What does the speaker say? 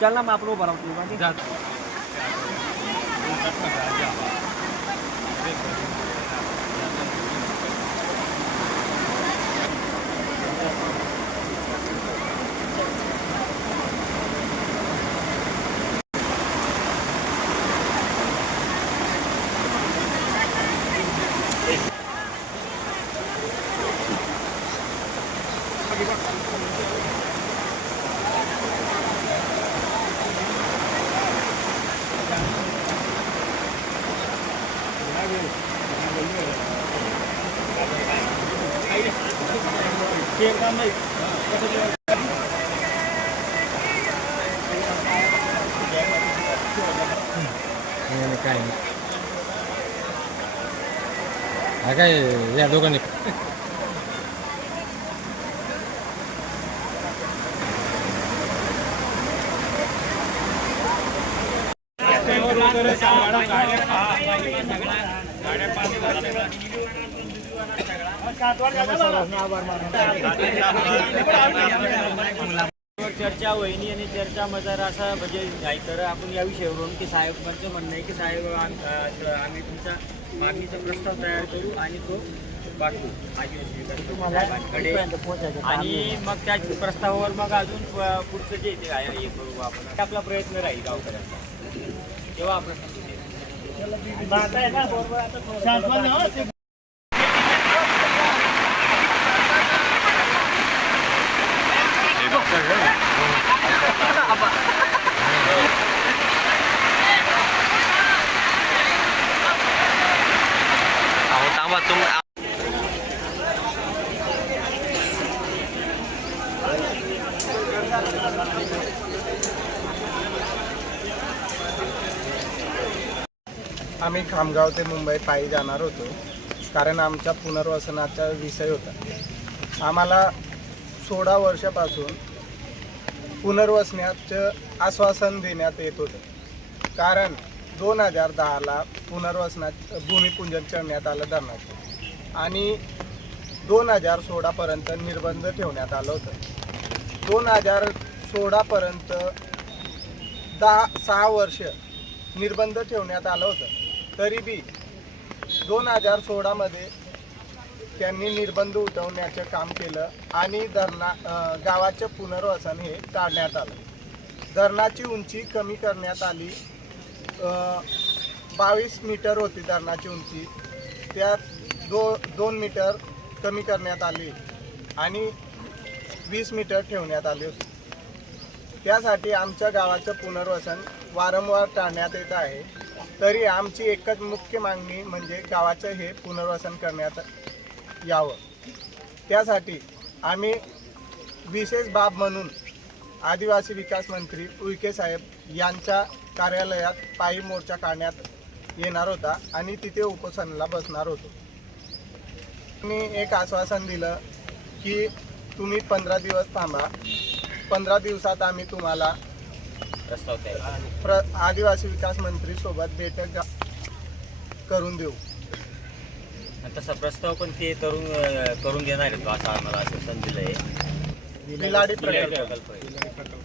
चल ना, मैं आप लोग बराबर काय या दोघांनी चर्चा वहिनी आणि चर्चा मजार असा म्हणजे नाही तर आपण या विषयावरून की साहेबांचं म्हणणं आहे की साहेब आम्ही तुमचा मागणीचा प्रस्ताव तयार करू आणि तो पाठवू आदिवासी आणि मग त्या प्रस्तावावर मग अजून पुढचं जे ते आहे हे करू आपण. आपला प्रयत्न राहील गावकऱ्यांचा तेव्हा आपण आम्ही खामगाव ते मुंबई पायी जाणार होतो कारण आमचा पुनर्वसनाचा विषय होता. आम्हाला 16 वर्षापासून पुनर्वसनाचं आश्वासन देण्यात येत होतं कारण 2010ला पुनर्वसनात भूमिपूजन करण्यात आलं धरणाचं आणि 2016पर्यंत निर्बंध ठेवण्यात आलं होतं. 2016पर्यंत 6 वर्ष निर्बंध ठेवण्यात आलं होतं. तरी बी 2016मध्ये त्यांनी निर्बंध उठवण्याचं काम केलं आणि गावाचं पुनर्वसन हे टाळण्यात आलं. धरणाची उंची कमी करण्यात आली. 22 मीटर होती धरणाची उंची, त्यात 2 मीटर कमी करण्यात आली आणि 20 मीटर ठेवण्यात आली होती. त्यासाठी आमच्या गावाचं पुनर्वसन वारंवार टाळण्यात येत आहे. तरी आमची एकच मुख्य मागणी म्हणजे गावाचं हे पुनर्वसन करण्यात यावं. त्यासाठी आम्ही विशेष बाब म्हणून आदिवासी विकास मंत्री उईके साहेब यांच्या कार्यालयात पायी मोर्चा काढण्यात येणार होता आणि तिथे उपोषणाला बसणार होतो. मी एक आश्वासन दिलं की तुम्ही 15 दिवस थांबा, 15 दिवसात आम्ही तुम्हाला आदिवासी विकास मंत्री सोबत बैठक करून देऊ. तसा प्रस्ताव पण ते करून देणार आहे तो असं आम्हाला आश्वासन दिलं आहे. बिलाडी प्रकल्प